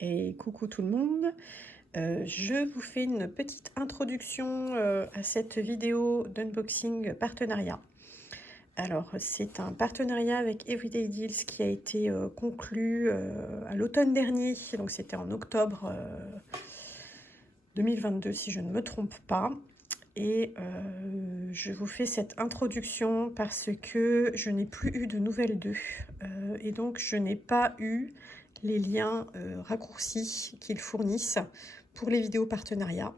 Et coucou tout le monde, je vous fais une petite introduction à cette vidéo d'unboxing partenariat. Alors c'est un partenariat avec Everyday Deals qui a été conclu à l'automne dernier, donc c'était en octobre 2022 si je ne me trompe pas. Et je vous fais cette introduction parce que je n'ai plus eu de nouvelles d'eux. Et donc je n'ai pas eu les liens raccourcis qu'ils fournissent pour les vidéos partenariats.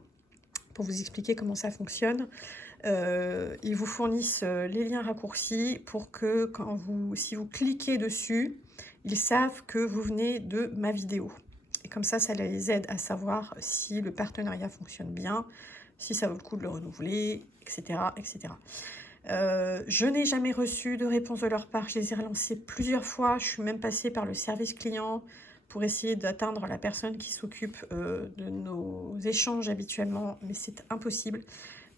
Pour vous expliquer comment ça fonctionne, ils vous fournissent les liens raccourcis pour que si vous cliquez dessus, ils savent que vous venez de ma vidéo. Et comme ça les aide à savoir si le partenariat fonctionne bien, si ça vaut le coup de le renouveler, etc. etc. Je n'ai jamais reçu de réponse de leur part, je les ai relancés plusieurs fois, je suis même passée par le service client pour essayer d'atteindre la personne qui s'occupe de nos échanges habituellement, mais c'est impossible.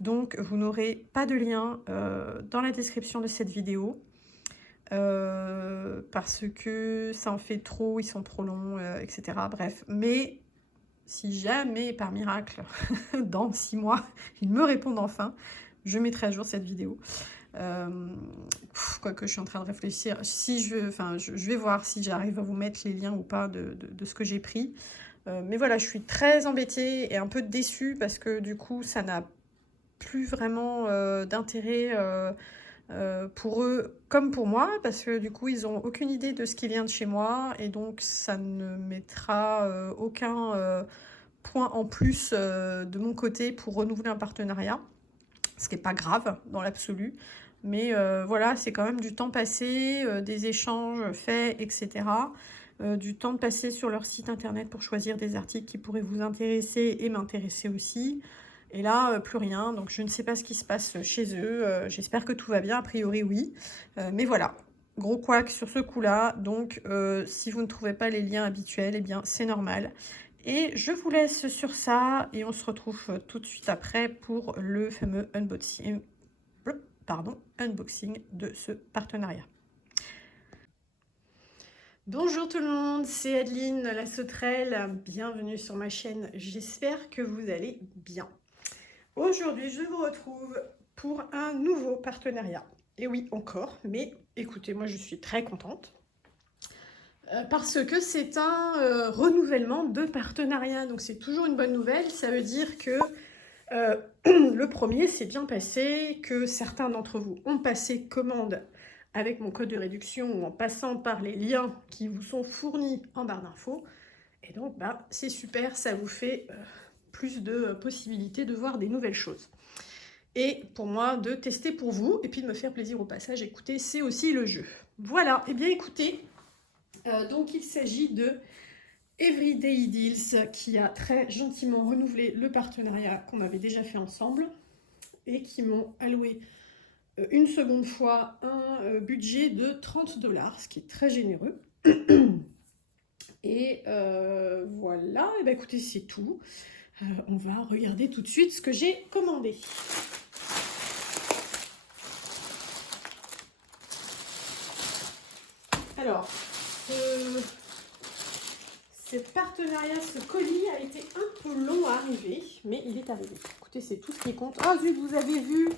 Donc vous n'aurez pas de lien dans la description de cette vidéo, parce que ça en fait trop, ils sont trop longs, etc. Bref, mais si jamais, par miracle, dans 6 mois, ils me répondent enfin, je mettrai à jour cette vidéo. Quoique je suis en train de réfléchir, si je vais voir si j'arrive à vous mettre les liens ou pas de ce que j'ai pris. Mais voilà, je suis très embêtée et un peu déçue parce que du coup, ça n'a plus vraiment d'intérêt pour eux comme pour moi, parce que du coup, ils n'ont aucune idée de ce qui vient de chez moi et donc ça ne mettra aucun point en plus de mon côté pour renouveler un partenariat, ce qui n'est pas grave dans l'absolu, mais voilà, c'est quand même du temps passé, des échanges faits, etc. Du temps de passer sur leur site internet pour choisir des articles qui pourraient vous intéresser et m'intéresser aussi. Et là, plus rien, donc je ne sais pas ce qui se passe chez eux, j'espère que tout va bien, a priori oui, mais voilà. Gros couac sur ce coup-là, donc si vous ne trouvez pas les liens habituels, eh bien c'est normal. Et je vous laisse sur ça et on se retrouve tout de suite après pour le fameux unboxing de ce partenariat. Bonjour tout le monde, c'est Adeline la sauterelle, bienvenue sur ma chaîne, j'espère que vous allez bien. Aujourd'hui, je vous retrouve pour un nouveau partenariat. Et oui, encore, mais écoutez, moi je suis très contente. Parce que c'est un renouvellement de partenariat, donc c'est toujours une bonne nouvelle. Ça veut dire que le premier s'est bien passé, que certains d'entre vous ont passé commande avec mon code de réduction ou en passant par les liens qui vous sont fournis en barre d'infos. Et donc, c'est super, ça vous fait plus de possibilités de voir des nouvelles choses. Et pour moi, de tester pour vous, et puis de me faire plaisir au passage. Écoutez, c'est aussi le jeu. Voilà, et bien écoutez, donc il s'agit de Everyday Deals qui a très gentiment renouvelé le partenariat qu'on avait déjà fait ensemble et qui m'ont alloué une seconde fois un budget de 30 $, ce qui est très généreux. Et voilà, et bien écoutez, c'est tout. On va regarder tout de suite ce que j'ai commandé. Alors, ce partenariat, ce colis a été un peu long à arriver, mais il est arrivé. Écoutez, c'est tout ce qui compte. Ah zut, vous avez vu,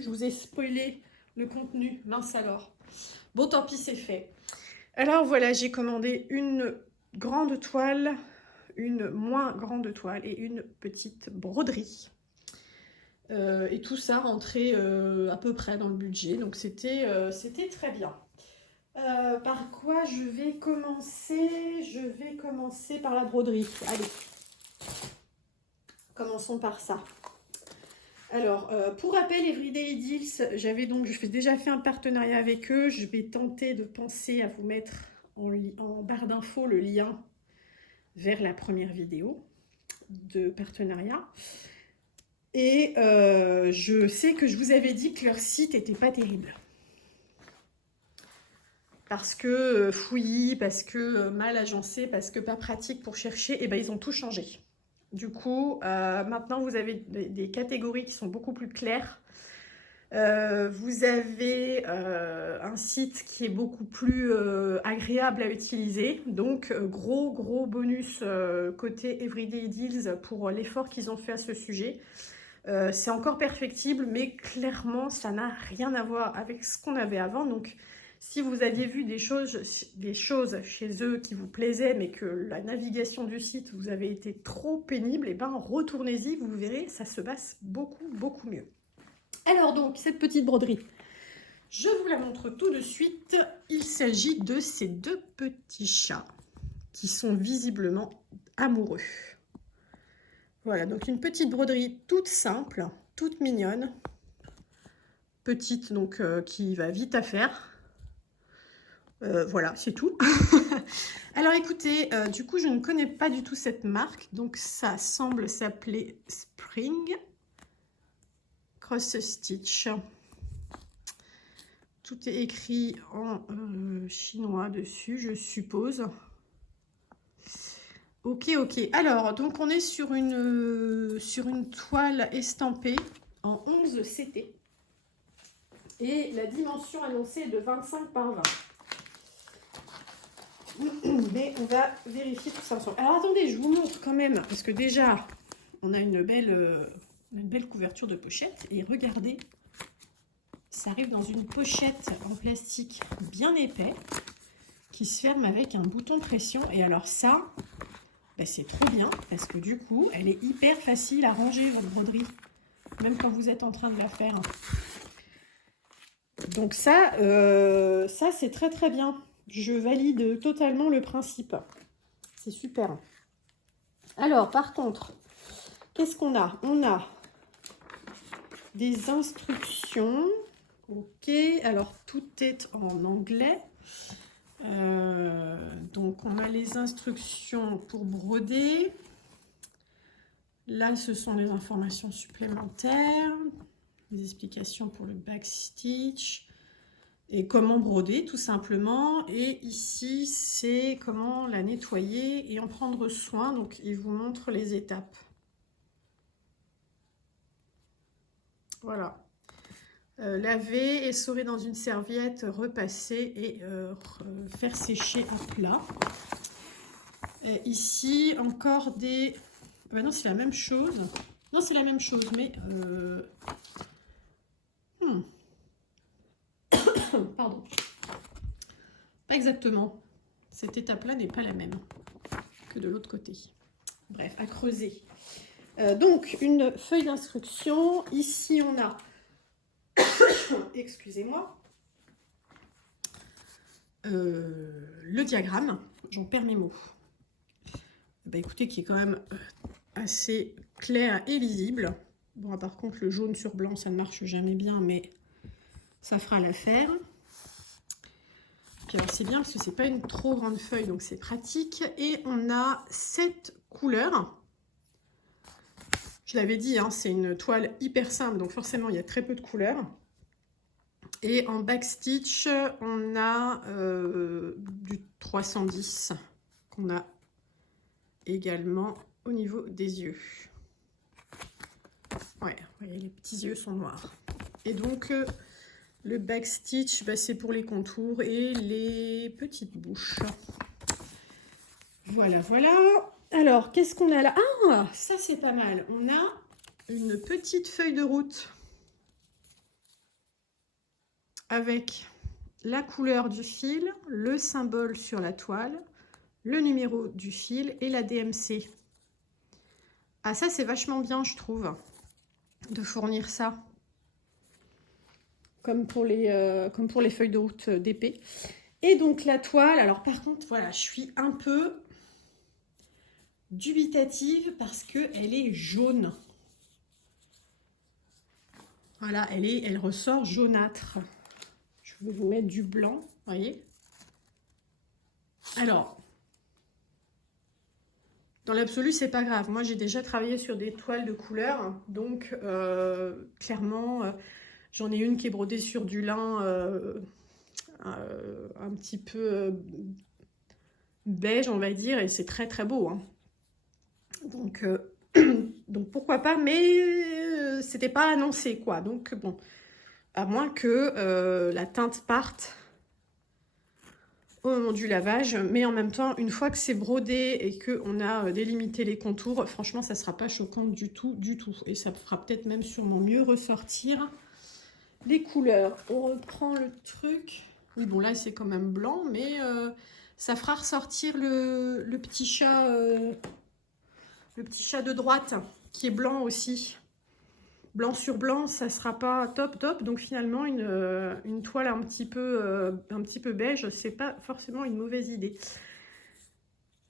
je vous ai spoilé le contenu, mince alors. Bon, tant pis, c'est fait. Alors voilà, j'ai commandé une grande toile, une moins grande toile et une petite broderie. Et tout ça rentrait à peu près dans le budget, donc c'était très bien. Par quoi je vais commencer? Je vais commencer par la broderie. Allez, commençons par ça. Alors, pour rappel, Everyday Deals, je déjà fait un partenariat avec eux. Je vais tenter de penser à vous mettre en barre d'infos le lien vers la première vidéo de partenariat. Et je sais que je vous avais dit que leur site n'était pas terrible. Parce que fouillis, parce que mal agencé, parce que pas pratique pour chercher, et ben ils ont tout changé. Du coup, maintenant vous avez des catégories qui sont beaucoup plus claires. Vous avez un site qui est beaucoup plus agréable à utiliser. Donc, gros bonus côté Everyday Deals pour l'effort qu'ils ont fait à ce sujet. C'est encore perfectible, mais clairement, ça n'a rien à voir avec ce qu'on avait avant. Donc, si vous aviez vu des choses chez eux qui vous plaisaient, mais que la navigation du site vous avait été trop pénible, et ben retournez-y, vous verrez, ça se passe beaucoup mieux. Alors donc, cette petite broderie, je vous la montre tout de suite. Il s'agit de ces deux petits chats qui sont visiblement amoureux. Voilà, donc une petite broderie toute simple, toute mignonne. Petite, donc qui va vite à faire. Voilà, c'est tout. Alors écoutez, du coup, je ne connais pas du tout cette marque. Donc ça semble s'appeler Spring Cross Stitch. Tout est écrit en chinois dessus, je suppose. Ok. Alors, donc on est sur une toile estampée en 11 CT. Et la dimension annoncée est de 25 par 20. Mais on va vérifier tout ça ensemble. Alors attendez, je vous montre quand même, parce que déjà, on a une belle couverture de pochette. Et regardez, ça arrive dans une pochette en plastique bien épais, qui se ferme avec un bouton pression. Et alors ça, ben c'est trop bien, parce que du coup, elle est hyper facile à ranger, votre broderie, même quand vous êtes en train de la faire. Donc ça c'est très bien. Je valide totalement le principe. C'est super. Alors, par contre, qu'est-ce qu'on a? On a des instructions. Ok, alors tout est en anglais. Donc, on a les instructions pour broder. Là, ce sont les informations supplémentaires. Les explications pour le backstitch. Et comment broder, tout simplement. Et ici, c'est comment la nettoyer et en prendre soin. Donc, il vous montre les étapes. Voilà. Laver, essorer dans une serviette, repasser et faire sécher à plat. Ici, encore des... Ben non, c'est la même chose. Non, c'est la même chose, mais... Pardon. Pas exactement. Cette étape-là n'est pas la même que de l'autre côté. Bref, à creuser. Donc, une feuille d'instruction. Ici, on a... Excusez-moi. Le diagramme. J'en perds mes mots. Ben, écoutez, qui est quand même assez clair et lisible. Bon, par contre, le jaune sur blanc, ça ne marche jamais bien, mais ça fera l'affaire. Puis alors, c'est bien parce que c'est pas une trop grande feuille, donc c'est pratique. Et on a 7 couleurs. Je l'avais dit, hein, c'est une toile hyper simple, donc forcément, il y a très peu de couleurs. Et en backstitch, on a du 310 qu'on a également au niveau des yeux. Ouais, vous voyez, les petits yeux sont noirs. Et donc, le backstitch, bah, c'est pour les contours et les petites bouches. Voilà. Alors, qu'est-ce qu'on a là? Ah, ça, c'est pas mal. On a une petite feuille de route avec la couleur du fil, le symbole sur la toile, le numéro du fil et la DMC. Ah, ça, c'est vachement bien, je trouve, de fournir ça. Comme pour les feuilles de route d'épée. Et donc, la toile, alors par contre, voilà, je suis un peu dubitative parce qu'elle est jaune. Voilà, elle ressort jaunâtre. Je vais vous mettre du blanc, voyez. Alors, dans l'absolu, c'est pas grave. Moi, j'ai déjà travaillé sur des toiles de couleur, donc clairement, j'en ai une qui est brodée sur du lin un petit peu beige, on va dire, et c'est très beau. Hein. Donc, donc pourquoi pas, mais c'était pas annoncé, quoi. Donc bon, à moins que la teinte parte au moment du lavage, mais en même temps, une fois que c'est brodé et qu'on a délimité les contours, franchement, ça ne sera pas choquant du tout, et ça fera peut-être même sûrement mieux ressortir les couleurs. On reprend le truc. Oui, bon, là, c'est quand même blanc, mais ça fera ressortir le petit chat de droite, qui est blanc aussi. Blanc sur blanc, ça sera pas top. Donc finalement, une toile un petit peu beige, c'est pas forcément une mauvaise idée.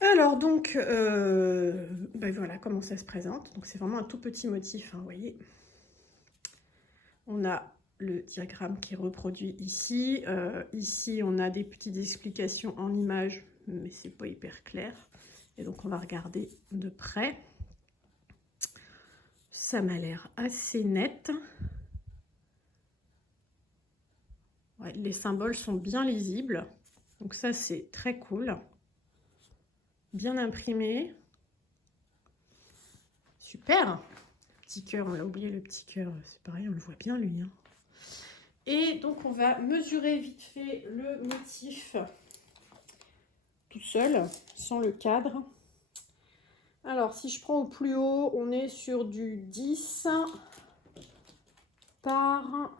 Alors donc, ben voilà comment ça se présente. Donc c'est vraiment un tout petit motif, hein, vous voyez. On a le diagramme qui est reproduit ici. Ici, on a des petites explications en images, mais c'est pas hyper clair. Et donc on va regarder de près. Ça m'a l'air assez net. Ouais, les symboles sont bien lisibles. Donc ça, c'est très cool. Bien imprimé. Super. Petit cœur, on l'a oublié, le petit cœur. C'est pareil, on le voit bien, lui. Hein. Et donc, on va mesurer vite fait le motif tout seul, sans le cadre. Alors, si je prends au plus haut, on est sur du 10 par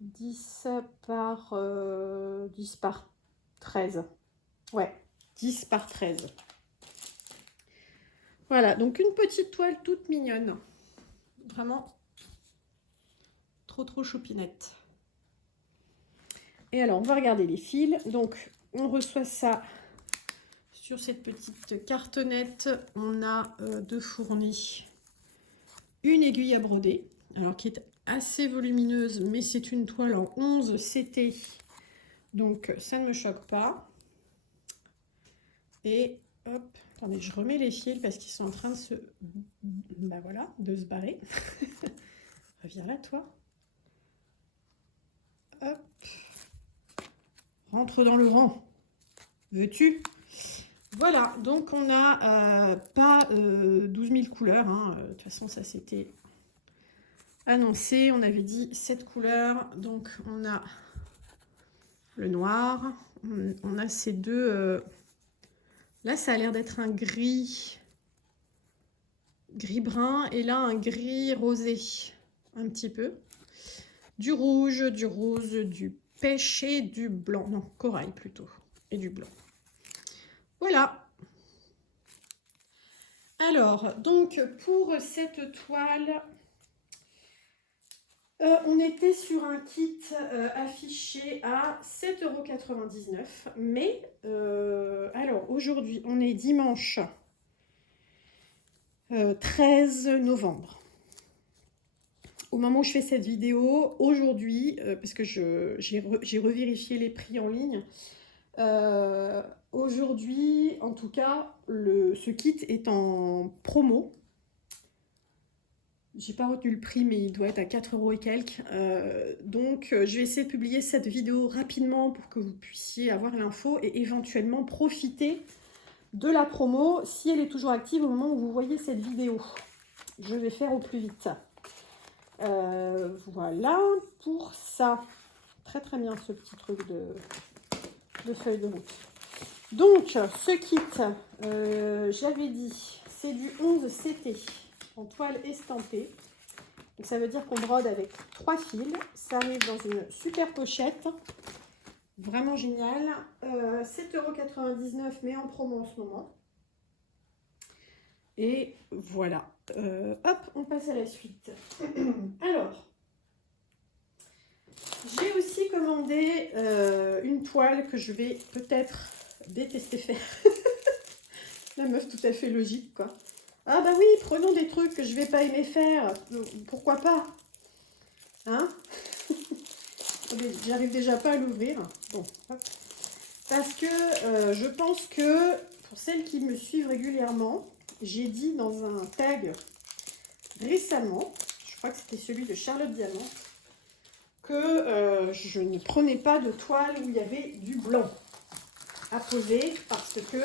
10 par 13. Ouais, 10 par 13. Voilà, donc une petite toile toute mignonne. Vraiment trop choupinette. Et alors, on va regarder les fils. Donc, on reçoit ça sur cette petite cartonnette. On a de fourni une aiguille à broder, alors qui est assez volumineuse, mais c'est une toile en 11 CT. Donc, ça ne me choque pas. Et hop, attendez, je remets les fils parce qu'ils sont en train de se... Ben voilà, de se barrer. Reviens là, toi. Hop. Rentre dans le rang. Veux-tu? Voilà, donc on n'a pas 12 000 couleurs. Hein. De toute façon, ça c'était annoncé. On avait dit 7 couleurs. Donc on a le noir. On a ces deux... Là, ça a l'air d'être un gris brun. Et là, un gris rosé. Un petit peu. Du rouge, du rose, du pêche et du blanc. Non, corail plutôt. Et du blanc. Voilà. Alors, donc, pour cette toile, on était sur un kit affiché à 7,99 €. Mais, alors, aujourd'hui, on est dimanche 13 novembre. Au moment où je fais cette vidéo, aujourd'hui, parce que j'ai revérifié les prix en ligne, aujourd'hui, en tout cas, ce kit est en promo. J'ai pas retenu le prix, mais il doit être à 4 € et quelques. Donc, je vais essayer de publier cette vidéo rapidement pour que vous puissiez avoir l'info et éventuellement profiter de la promo si elle est toujours active au moment où vous voyez cette vidéo. Je vais faire au plus vite. Voilà pour ça. Très bien ce petit truc de feuille de route. Donc, ce kit, j'avais dit, c'est du 11 CT en toile estampée. Donc, ça veut dire qu'on brode avec 3 fils. Ça arrive dans une super pochette. Vraiment génial. 7,99 €, mais en promo en ce moment. Et voilà. Hop, on passe à la suite. Alors, j'ai aussi commandé une toile que je vais peut-être détester faire. La meuf tout à fait logique, quoi. Ah bah oui, prenons des trucs que je vais pas aimer faire. Pourquoi pas? Hein? J'arrive déjà pas à l'ouvrir. Bon, hop. Parce que je pense que pour celles qui me suivent régulièrement, j'ai dit dans un tag récemment, je crois que c'était celui de Charlotte Diamant, que je ne prenais pas de toile où il y avait du blanc à poser parce que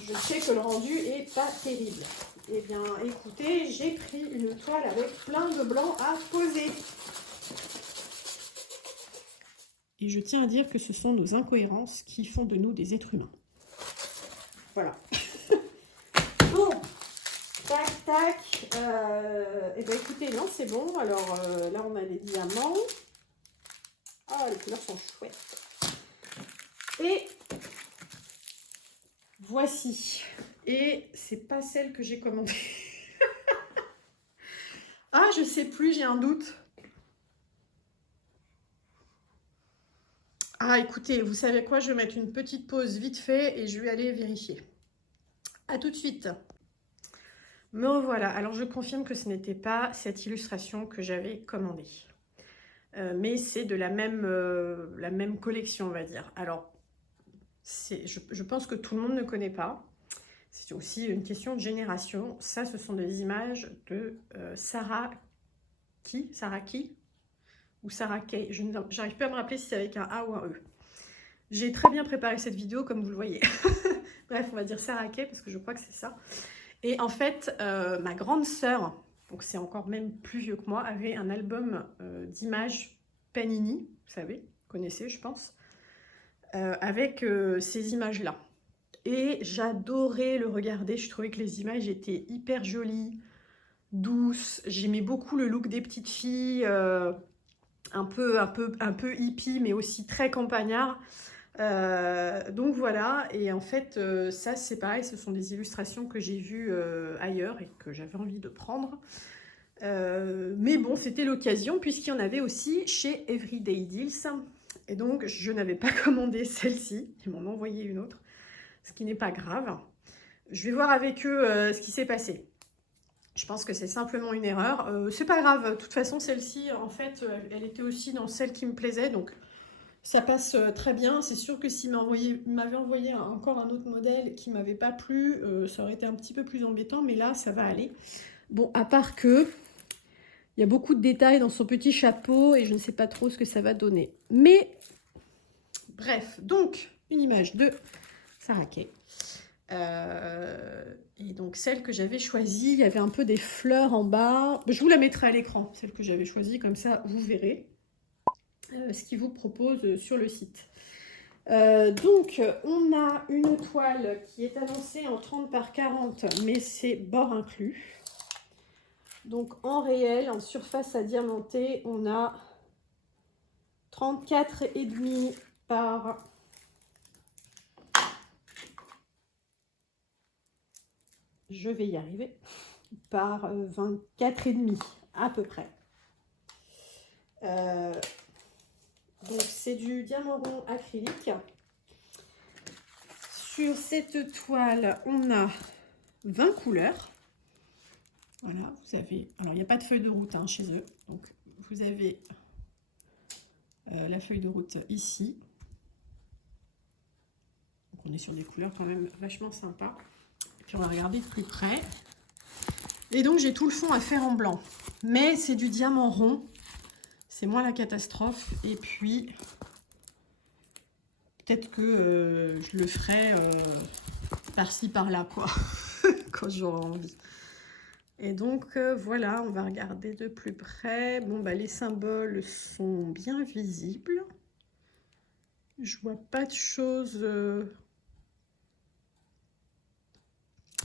je sais que le rendu est pas terrible. Eh bien, écoutez, j'ai pris une toile avec plein de blanc à poser. Et je tiens à dire que ce sont nos incohérences qui font de nous des êtres humains. Voilà. Bon, tac, tac. Eh bien, écoutez, non, c'est bon. Alors, là, on a les diamants. Ah, les couleurs sont chouettes. Et voici. Et c'est pas celle que j'ai commandée. Ah, je sais plus, j'ai un doute. Ah, écoutez, vous savez quoi? Je vais mettre une petite pause vite fait et je vais aller vérifier. À tout de suite. Me revoilà. Alors, je confirme que ce n'était pas cette illustration que j'avais commandée. Mais c'est de la même collection, on va dire. Alors, je pense que tout le monde ne connaît pas. C'est aussi une question de génération. Ça, ce sont des images de Sarah qui ou Sarah Kay. Je n'arrive plus à me rappeler si c'est avec un A ou un E. J'ai très bien préparé cette vidéo, comme vous le voyez. Bref, on va dire Sarah Kay, parce que je crois que c'est ça. Et en fait, ma grande sœur, donc c'est encore même plus vieux que moi, avait un album d'images Panini, vous savez, vous connaissez, je pense, avec ces images-là. Et j'adorais le regarder, je trouvais que les images étaient hyper jolies, douces. J'aimais beaucoup le look des petites filles, un peu hippie, mais aussi très campagnard. Donc voilà, et en fait, ça c'est pareil, ce sont des illustrations que j'ai vues ailleurs et que j'avais envie de prendre. Mais bon, c'était l'occasion puisqu'il y en avait aussi chez Everyday Deals. Et donc, je n'avais pas commandé celle-ci, ils m'en ont envoyé une autre, ce qui n'est pas grave. Je vais voir avec eux ce qui s'est passé. Je pense que c'est simplement une erreur. C'est pas grave, de toute façon, celle-ci, en fait, elle était aussi dans celle qui me plaisait, donc ça passe très bien. C'est sûr que s'il m'avait envoyé encore un autre modèle qui m'avait pas plu, ça aurait été un petit peu plus embêtant, mais là, ça va aller. Bon, à part que il y a beaucoup de détails dans son petit chapeau et je ne sais pas trop ce que ça va donner. Mais, bref, donc, une image de Sarah Kay. Et donc, celle que j'avais choisie, il y avait un peu des fleurs en bas. Je vous la mettrai à l'écran, celle que j'avais choisie, comme ça, vous verrez ce qu'ils vous proposent sur le site. Donc, on a une toile qui est annoncée en 30 par 40, mais c'est bord inclus. Donc, en réel, en surface à diamanter, on a 34,5 par... Je vais y arriver. Par 24,5 à peu près. Donc, c'est du diamant rond acrylique. Sur cette toile, on a 20 couleurs. Voilà, vous avez... Alors, il n'y a pas de feuille de route hein, chez eux. Donc, vous avez la feuille de route ici. Donc, on est sur des couleurs quand même vachement sympas. Et puis, on va regarder de plus près. Et donc, j'ai tout le fond à faire en blanc. Mais c'est du diamant rond. C'est moins la catastrophe. Et puis, peut-être que je le ferai par-ci, par-là, quoi. Quand j'aurai envie. Et donc, voilà, on va regarder de plus près. Bon, bah, les symboles sont bien visibles. Je vois pas de choses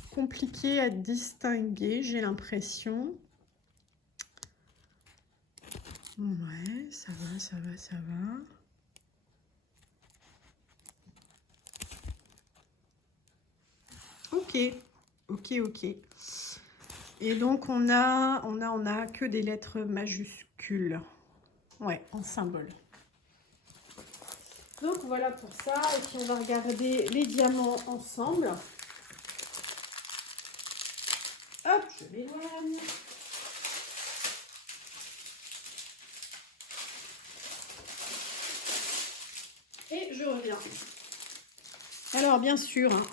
compliquées à distinguer, j'ai l'impression. Ouais, ça va, ça va, ça va. Ok, ok, ok. Et donc, on a que des lettres majuscules. Ouais, en symbole. Donc, voilà pour ça. Et puis, on va regarder les diamants ensemble. Hop, je m'éloigne. Et je reviens. Alors, bien sûr, hein,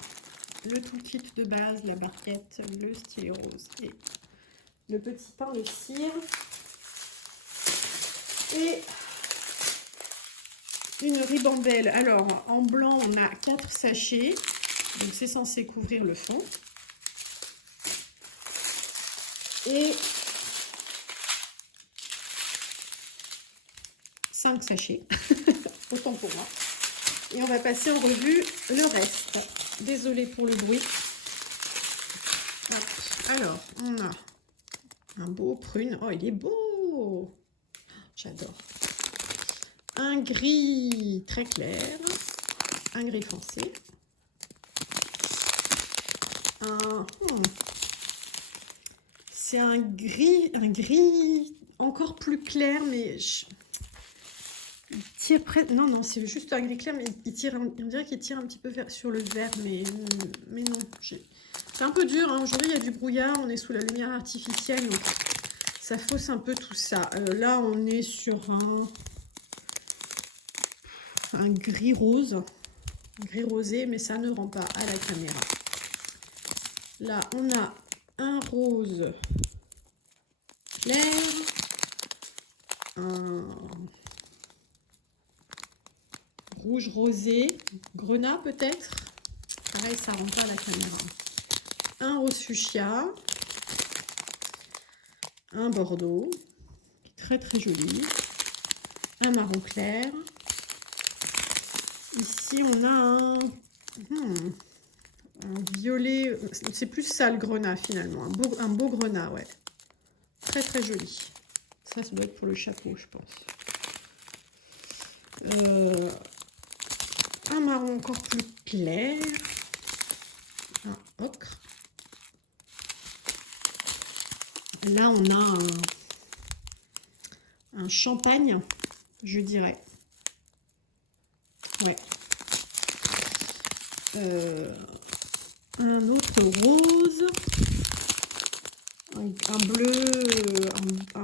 le toolkit de base, la barquette, le stylet rose et le petit pain de cire. Et une ribambelle. Alors, en blanc, on a 4 sachets. Donc, c'est censé couvrir le fond. Et 5 sachets, autant pour moi. Et on va passer en revue le reste. Désolée pour le bruit. Hop. Alors, on a un beau prune. Oh, il est beau! J'adore. Un gris très clair. Un gris foncé. C'est un gris encore plus clair, mais il tire non, c'est juste un gris clair, mais il tire, on dirait qu'il tire un petit peu sur le vert, mais non. C'est un peu dur, hein. Aujourd'hui il y a du brouillard, on est sous la lumière artificielle, donc ça fausse un peu tout ça. Là on est sur un gris rose, gris rosé, mais ça ne rend pas à la caméra. Là on a un rose clair, un rouge rosé, grenat peut-être. Pareil, ça rend pas à la caméra. Un rose fuchsia, un bordeaux, très très joli, un marron clair. Ici, on a un violet, c'est plus ça le grenat finalement, un beau grenat, ouais. Très très joli. Ça doit être pour le chapeau, je pense. Un marron encore plus clair, un ocre. Là, on a un champagne, je dirais. Ouais. Un autre rose. Un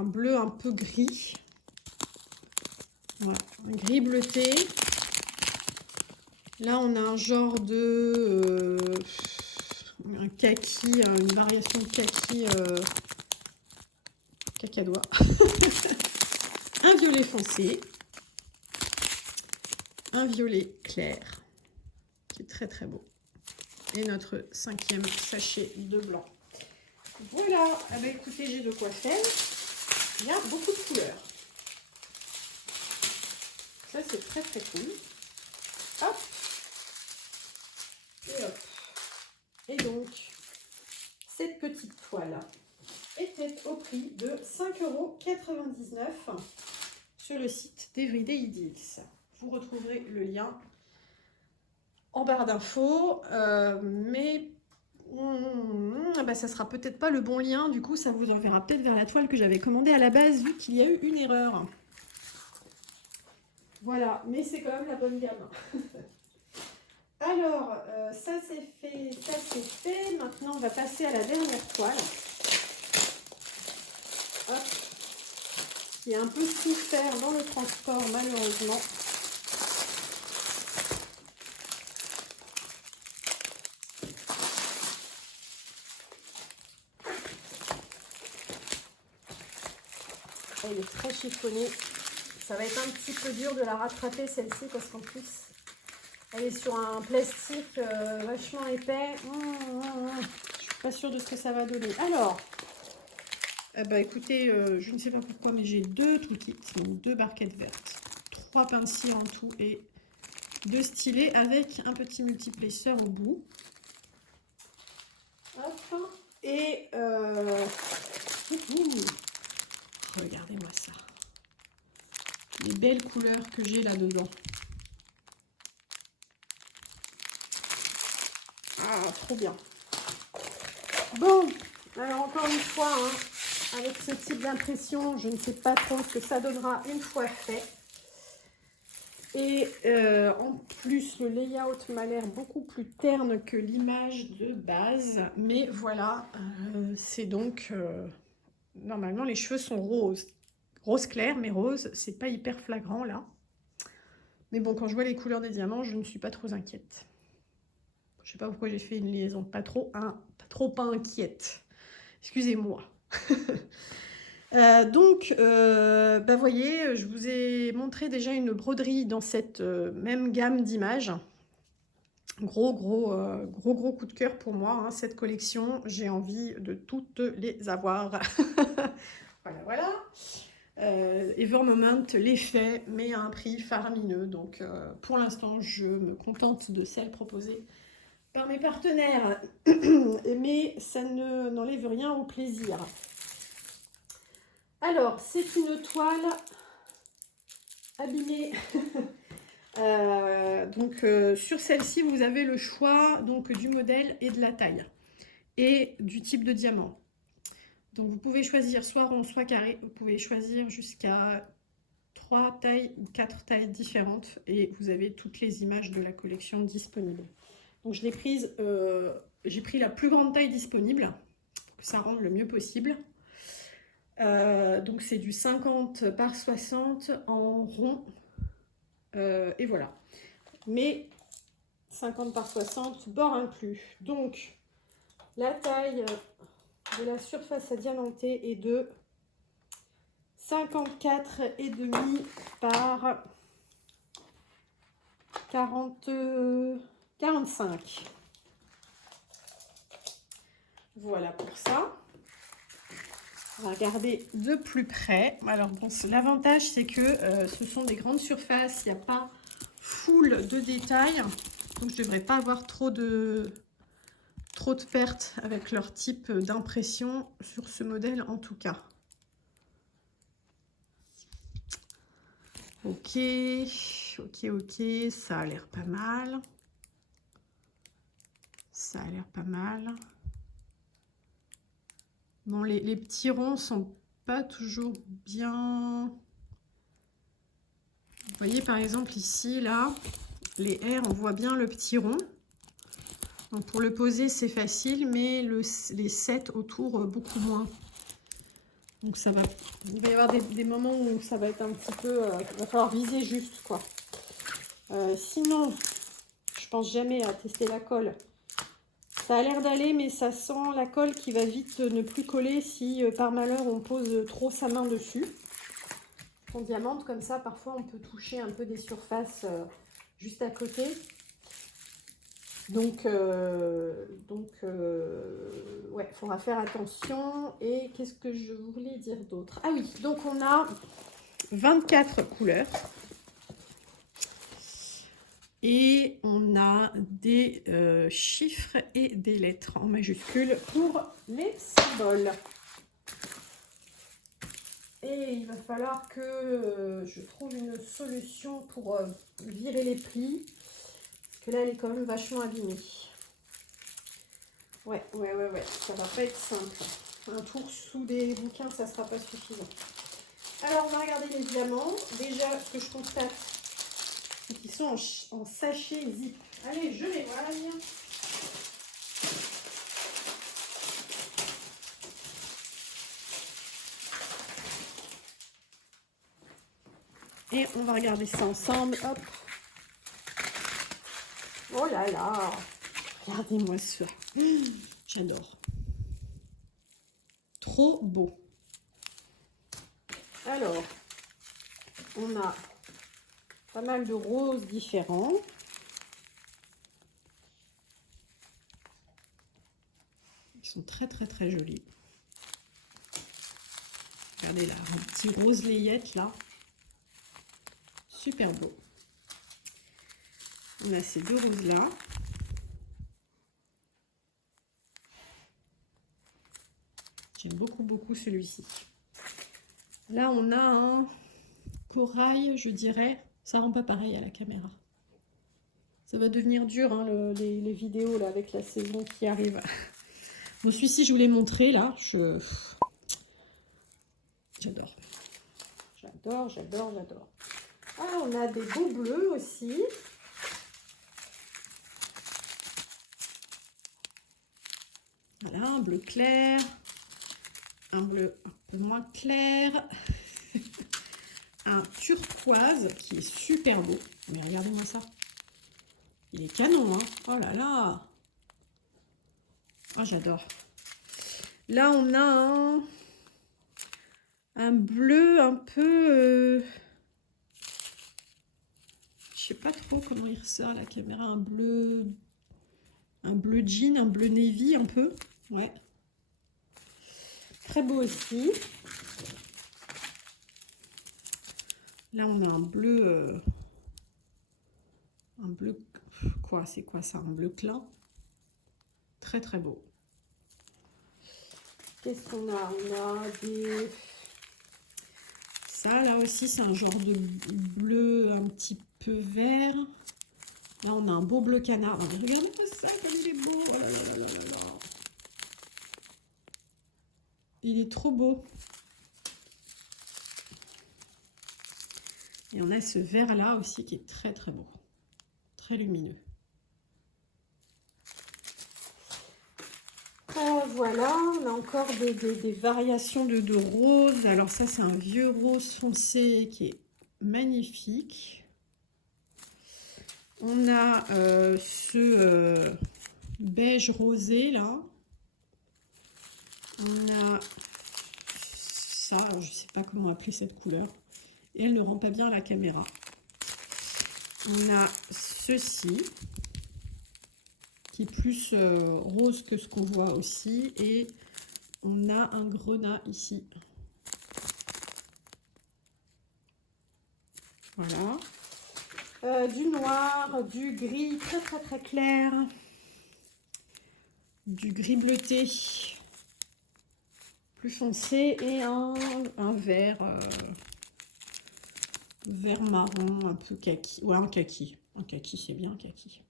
bleu un peu gris. Voilà, un gris bleuté. Là, on a un genre de un kaki, une variation de kaki cacadois. Un violet foncé. Un violet clair, qui est très très beau. Et notre 5e sachet de blanc. Voilà, ah bah écoutez, j'ai de quoi faire. Il y a beaucoup de couleurs. Ça, c'est très très cool. Hop. Et hop. Et donc, cette petite toile était au prix de 5,99 € sur le site d'Everyday Idyls. Vous retrouverez le lien en barre d'infos, mais bah, ça sera peut-être pas le bon lien, du coup ça vous enverra peut-être vers la toile que j'avais commandée à la base, vu qu'il y a eu une erreur. Voilà, mais c'est quand même la bonne gamme. Alors, ça c'est fait, ça c'est fait. Maintenant, on va passer à la dernière toile. Hop. Qui a un peu souffert dans le transport, malheureusement. Elle est très chiffonnée. Ça va être un petit peu dur de la rattraper celle-ci parce qu'en plus elle est sur un plastique vachement épais. Je suis pas sûre de ce que ça va donner. Alors, bah écoutez, je ne sais pas pourquoi, mais j'ai 2 toolkits, donc 2 barquettes vertes, 3 pinceaux en tout et 2 stylets avec un petit multiplaceur au bout. Hop. Et regardez-moi ça. Les belles couleurs que j'ai là-dedans. Ah, trop bien. Bon, alors encore une fois, hein, avec ce type d'impression, je ne sais pas trop ce que ça donnera une fois fait. Et en plus, le layout m'a l'air beaucoup plus terne que l'image de base. Mais voilà, c'est donc... normalement, les cheveux sont roses. Rose clair, mais rose, c'est pas hyper flagrant là. Mais bon, quand je vois les couleurs des diamants, je ne suis pas trop inquiète. Je sais pas pourquoi j'ai fait une liaison pas trop inquiète. Excusez-moi. Donc, bah voyez, je vous ai montré déjà une broderie dans cette même gamme d'images. Gros coup de cœur pour moi, hein, cette collection. J'ai envie de toutes les avoir. Voilà. Evermoment les fait, mais à un prix faramineux. Donc, pour l'instant, je me contente de celles proposées par mes partenaires. Mais ça n'enlève rien au plaisir. Alors, c'est une toile abîmée. Sur celle-ci, vous avez le choix donc, du modèle et de la taille et du type de diamant. Donc vous pouvez choisir soit rond, soit carré. Vous pouvez choisir jusqu'à 3 tailles ou 4 tailles différentes et vous avez toutes les images de la collection disponibles. Donc je l'ai prise, j'ai pris la plus grande taille disponible pour que ça rende le mieux possible. Donc c'est du 50 par 60 en rond. Et voilà. Mais 50 par 60, bord inclus. Donc la taille de la surface à diamanter est de 54,5 par 45. Voilà pour ça. On va regarder de plus près. Alors bon, l'avantage c'est que ce sont des grandes surfaces, il n'y a pas full de détails, donc je ne devrais pas avoir trop de pertes avec leur type d'impression sur ce modèle en tout cas. Ok, ça a l'air pas mal. Ça a l'air pas mal. Bon, les petits ronds sont pas toujours bien. Vous voyez par exemple ici, là, les R, on voit bien le petit rond. Donc pour le poser, c'est facile, mais les 7 autour, beaucoup moins. Donc ça va, il va y avoir des moments où ça va être un petit peu, il va falloir viser juste, quoi. Sinon, je pense jamais à tester la colle. Ça a l'air d'aller, mais ça sent la colle qui va vite ne plus coller si par malheur on pose trop sa main dessus. En diamante, comme ça, parfois on peut toucher un peu des surfaces juste à côté. Donc ouais, il faudra faire attention. Et qu'est-ce que je voulais dire d'autre? Ah oui, donc on a 24 couleurs. Et on a des chiffres et des lettres en majuscules pour les symboles. Et il va falloir que je trouve une solution pour virer les plis. Parce que là, elle est quand même vachement abîmée. Ouais, ça va pas être simple. Un tour sous des bouquins, ça sera pas suffisant. Alors, on va regarder les diamants. Déjà, ce que je constate, c'est qu'ils sont en sachet zip. Allez, je les vois, là. Et on va regarder ça ensemble. Hop. Oh là là. Regardez-moi ça. J'adore. Trop beau. Alors, on a pas mal de roses différents. Ils sont très jolis. Regardez là, un petit rose layette là. Super beau. On a ces deux roses là. J'aime beaucoup celui-ci. Là, on a un corail, je dirais. Ça rend pas pareil à la caméra. Ça va devenir dur, hein, les vidéos là, avec la saison qui arrive. Donc celui-ci, je vous l'ai montré là. J'adore. J'adore. Ah, on a des beaux bleus aussi. Voilà, un bleu clair. Un bleu un peu moins clair. Un turquoise qui est super beau. Mais regardez-moi ça. Il est canon, hein. Oh là là. Ah, j'adore. Là, on a un bleu un peu... je sais pas trop comment il ressort la caméra. Un bleu un bleu jean, un bleu navy un peu. Ouais. Très beau aussi. Là, on a un bleu, quoi, c'est quoi ça? Un bleu clin. Très, très beau. Qu'est-ce qu'on a? On a des... Ça, là aussi, c'est un genre de bleu un petit peu vert. Là, on a un beau bleu canard. Regardez ça, comme il est beau. Oh là là là là là là. Il est trop beau. Et on a ce vert-là aussi qui est très, très beau. Très lumineux. Voilà, on a encore des variations de rose. Alors ça, c'est un vieux rose foncé qui est magnifique. On a ce beige rosé là. On a ça, je ne sais pas comment appeler cette couleur. Et elle ne rend pas bien à la caméra. On a ceci qui est plus rose que ce qu'on voit aussi. Et on a un grenat ici. Voilà. Du noir, du gris très très très clair. Du gris bleuté plus foncé et un vert, vert marron un peu kaki. Ouais, un kaki. Un kaki, c'est bien, un kaki.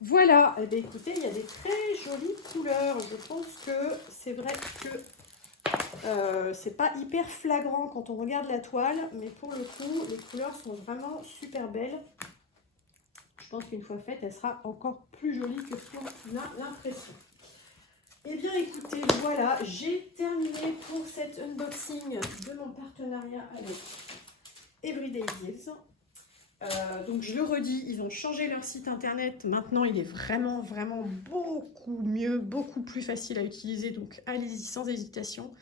Voilà, eh bien, écoutez, il y a des très jolies couleurs. Je pense que c'est vrai que c'est pas hyper flagrant quand on regarde la toile, mais pour le coup, les couleurs sont vraiment super belles. Je pense qu'une fois faite, elle sera encore plus jolie que ce qu'on a l'impression. Eh bien, écoutez, voilà, j'ai terminé pour cet unboxing de mon partenariat avec Everyday Deals. Donc je le redis, ils ont changé leur site internet. Maintenant, il est vraiment, vraiment beaucoup mieux, beaucoup plus facile à utiliser. Donc allez-y sans hésitation.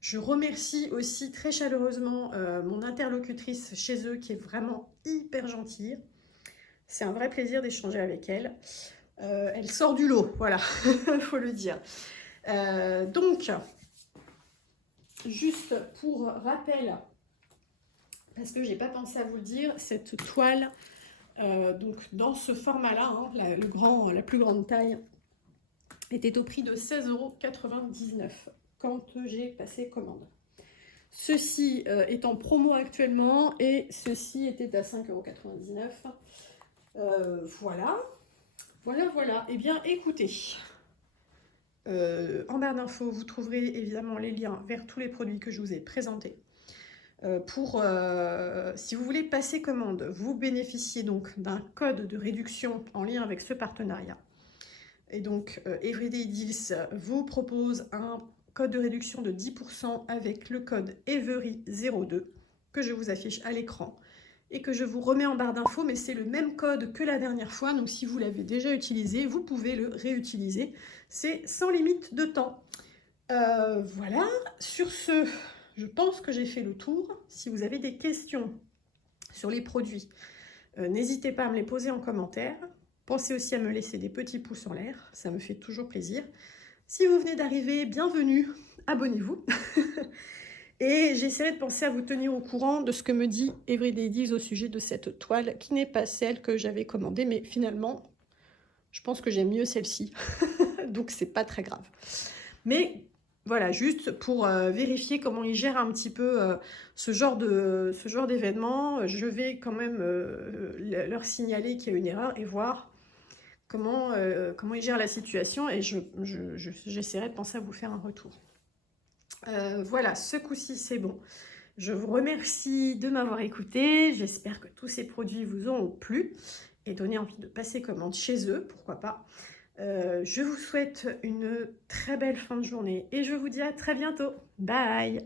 Je remercie aussi très chaleureusement mon interlocutrice chez eux qui est vraiment hyper gentille. C'est un vrai plaisir d'échanger avec elle. Elle sort du lot, voilà, il faut le dire. Donc, juste pour rappel, parce que j'ai pas pensé à vous le dire, cette toile, donc dans ce format-là, hein, la plus grande taille, était au prix de 16,99 € quand j'ai passé commande. Ceci est en promo actuellement et ceci était à 5,99 €. Voilà. Voilà. Eh bien, écoutez, en barre d'infos, vous trouverez évidemment les liens vers tous les produits que je vous ai présentés. Si vous voulez passer commande, vous bénéficiez donc d'un code de réduction en lien avec ce partenariat. Et donc, Everyday Deals vous propose un code de réduction de 10% avec le code EVERY02 que je vous affiche à l'écran et que je vous remets en barre d'infos, mais c'est le même code que la dernière fois, donc si vous l'avez déjà utilisé, vous pouvez le réutiliser. C'est sans limite de temps. Voilà, sur ce, je pense que j'ai fait le tour. Si vous avez des questions sur les produits, n'hésitez pas à me les poser en commentaire. Pensez aussi à me laisser des petits pouces en l'air, ça me fait toujours plaisir. Si vous venez d'arriver, bienvenue, abonnez-vous. Et j'essaierai de penser à vous tenir au courant de ce que me dit Everyday Deals au sujet de cette toile, qui n'est pas celle que j'avais commandée, mais finalement, je pense que j'aime mieux celle-ci. Donc, c'est pas très grave. Mais voilà, juste pour vérifier comment ils gèrent un petit peu ce genre d'événement, je vais quand même leur signaler qu'il y a une erreur et voir comment ils gèrent la situation, et j'essaierai de penser à vous faire un retour. Voilà, ce coup-ci, c'est bon. Je vous remercie de m'avoir écouté. J'espère que tous ces produits vous ont plu et donné envie de passer commande chez eux, pourquoi pas. Je vous souhaite une très belle fin de journée et je vous dis à très bientôt. Bye!